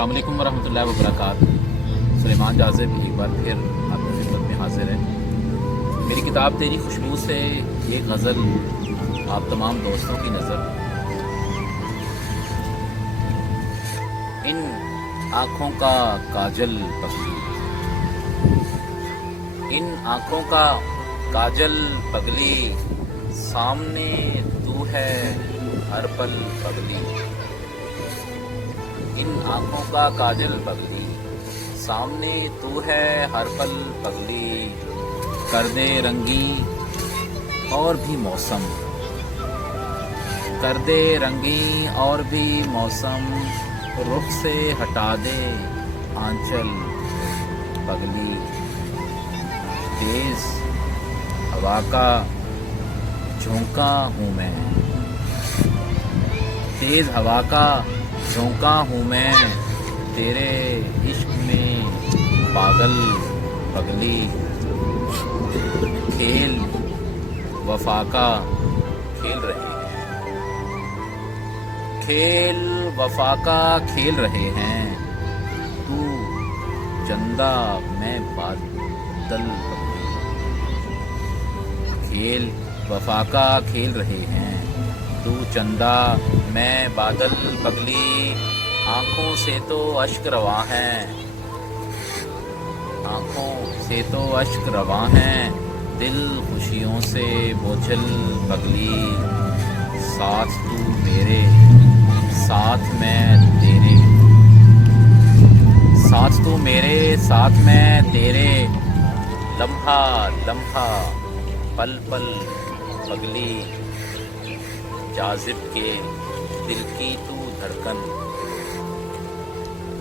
अस्सलाम वालेकुम वरहमतुल्लाहि वबरकातुहू। सुलेमान जाज़िब एक बार फिर आपकी खिदमत में हाजिर है। मेरी किताब तेरी खुशबू से एक गज़ल आप तमाम दोस्तों की नज़र। इन आँखों का काजल पगली, इन आँखों का काजल पगली, सामने तू है हर पल पगली। इन आँखों का काजल पगली, सामने तू है हर पल पगली। कर दे रंगी और भी मौसम, कर दे रंगी और भी मौसम, रुख से हटा दे आंचल पगली। तेज हवा का झोंका हूँ मैं, तेज हवा का झोंका हूँ मैं, तेरे इश्क में पागल पगली। खेल वफा का खेल रहे हैं, खेल वफा का खेल रहे हैं, तू चंदा मैं बादल पगली। खेल वफा का खेल रहे हैं, तू चंदा मैं बादल पगली। आँखों से तो अश्क रवा हैं, आँखों से तो अश्क रवा हैं, दिल खुशियों से बोझल पगली। साथ तू मेरे साथ मैं तेरे, साथ तू मेरे साथ मैं तेरे, लम्हा लम्हा पल पल पगली। जाज़िब के दिल की तू धड़कन,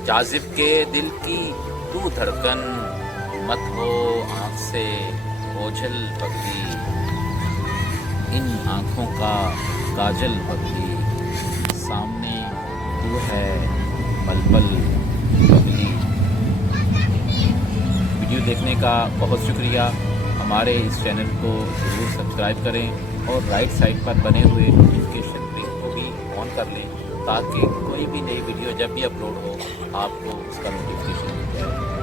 जाज़िब के दिल की तू धड़कन, मत हो आँख से ओझल पगली। इन आँखों का काजल पगली, सामने तू है पल पल पगली। वीडियो देखने का बहुत शुक्रिया। हमारे इस चैनल को ज़रूर सब्सक्राइब करें और राइट साइड पर बने हुए नोटिफिकेशन बिल को भी ऑन कर लें, ताकि कोई भी नई वीडियो जब भी अपलोड हो आपको उसका नोटिफिकेशन मिल जाए।